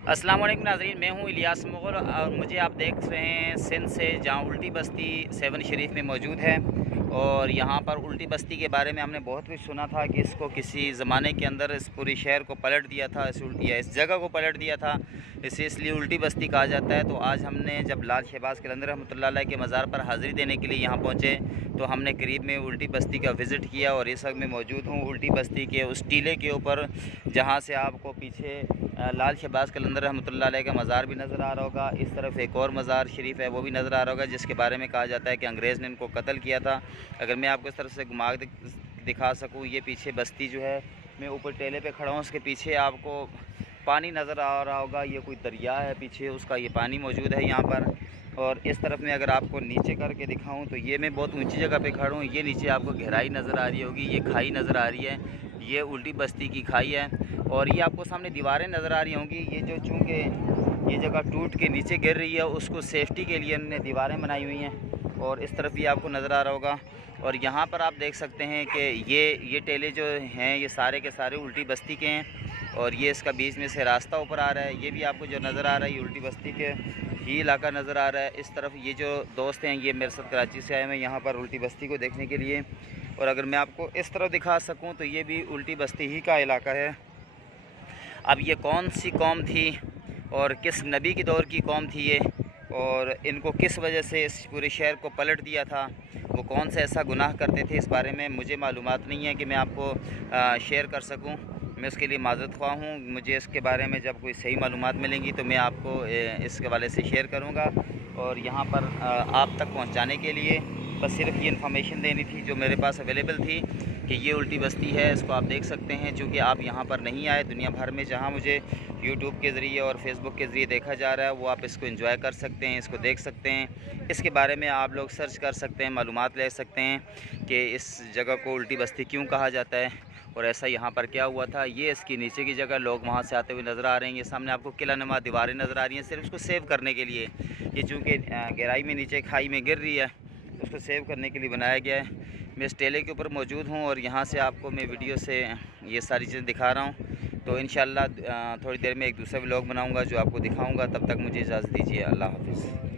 अस्सलाम वालेकुम नाज़रीन, मैं हूँ इलियास मुग़ल और मुझे आप देख रहे हैं सिंध से, जहाँ उल्टी बस्ती सेवन शरीफ में मौजूद है। और यहाँ पर उल्टी बस्ती के बारे में हमने बहुत कुछ सुना था कि इसको किसी ज़माने के अंदर इस पूरी शहर को पलट दिया था, इस जगह को पलट दिया था, इसे इसलिए उल्टी बस्ती कहा जाता है। तो आज हमने जब लाल शहबाज़ कलंदर रहमतुल्लाह अलैह के मज़ार पर हाज़िरी देने के लिए यहाँ पहुँचे तो हमने करीब में उल्टी बस्ती का विज़िट किया और इस वक्त मैं मौजूद हूँ उल्टी बस्ती के उस टीले के ऊपर, जहाँ से आपको पीछे लाल शहबाज़ कलंदर रहमतुल्लाह अलैह का मज़ार भी नज़र आ रहा होगा। इस तरफ एक और मज़ार शरीफ है वो भी नज़र आ रहा होगा, जिसके बारे में कहा जाता है कि अंग्रेज़ ने इनको कत्ल किया था। अगर मैं आपको इस तरफ से घुमा दिखा सकूँ, ये पीछे बस्ती जो है, मैं ऊपर टेले पे खड़ा हूँ, उसके पीछे आपको पानी नज़र आ रहा होगा। ये कोई दरिया है पीछे, उसका ये पानी मौजूद है यहाँ पर। और इस तरफ में अगर आपको नीचे करके दिखाऊं तो ये मैं बहुत ऊंची जगह पे खड़ा हूँ। ये नीचे आपको गहराई नज़र आ रही होगी, ये खाई नज़र आ रही है, ये उल्टी बस्ती की खाई है। और ये आपको सामने दीवारें नज़र आ रही होंगी। ये जो चूँकि ये जगह टूट के नीचे गिर रही है, उसको सेफ्टी के लिए उन्होंने दीवारें बनाई हुई हैं। और इस तरफ भी आपको नज़र आ रहा होगा। और यहाँ पर आप देख सकते हैं कि ये टेले जो हैं ये सारे के सारे उल्टी बस्ती के हैं। और ये इसका बीच में से रास्ता ऊपर आ रहा है। ये भी आपको जो नज़र आ रहा है ये उल्टी बस्ती के ही इलाका नज़र आ रहा है। इस तरफ ये जो दोस्त हैं ये मेरे साथ कराची से आए हैं यहाँ पर उल्टी बस्ती को देखने के लिए। और अगर मैं आपको इस तरफ दिखा सकूँ तो ये भी उल्टी बस्ती ही का इलाका है। अब ये कौन सी कौम थी और किस नबी के दौर की कौम थी ये, और इनको किस वजह से इस पूरे शहर को पलट दिया था, वो कौन सा ऐसा गुनाह करते थे, इस बारे में मुझे मालूमात नहीं है कि मैं आपको शेयर कर सकूं। मैं उसके लिए माज़रत ख्वाह हूँ। मुझे इसके बारे में जब कोई सही मालूमात मिलेंगी तो मैं आपको इस हवाले से शेयर करूँगा। और यहाँ पर आप तक पहुँचाने के लिए बस सिर्फ ये इन्फॉर्मेशन देनी थी जो मेरे पास अवेलेबल थी कि ये उल्टी बस्ती है। इसको आप देख सकते हैं, चूँकि आप यहाँ पर नहीं आए। दुनिया भर में जहाँ मुझे यूट्यूब के ज़रिए और फेसबुक के ज़रिए देखा जा रहा है वो आप इसको एंजॉय कर सकते हैं, इसको देख सकते हैं। इसके बारे में आप लोग सर्च कर सकते हैं, मालूमात ले सकते हैं कि इस जगह को उल्टी बस्ती क्यों कहा जाता है और ऐसा यहाँ पर क्या हुआ था। ये इसकी नीचे की जगह, लोग वहाँ से आते हुए नज़र आ रहे हैं। ये सामने आपको किला नुमा दीवारें नज़र आ रही हैं, सिर्फ उसको सेव करने के लिए। ये चूँकि गहराई में नीचे खाई में गिर रही है, उसको सेव करने के लिए बनाया गया है। मैं इस टेले के ऊपर मौजूद हूँ और यहाँ से आपको मैं वीडियो से ये सारी चीज़ें दिखा रहा हूँ। तो इंशाअल्लाह थोड़ी देर में एक दूसरा व्लॉग बनाऊँगा जो आपको दिखाऊँगा। तब तक मुझे इजाज़त दीजिए। अल्लाह हाफ़िज़।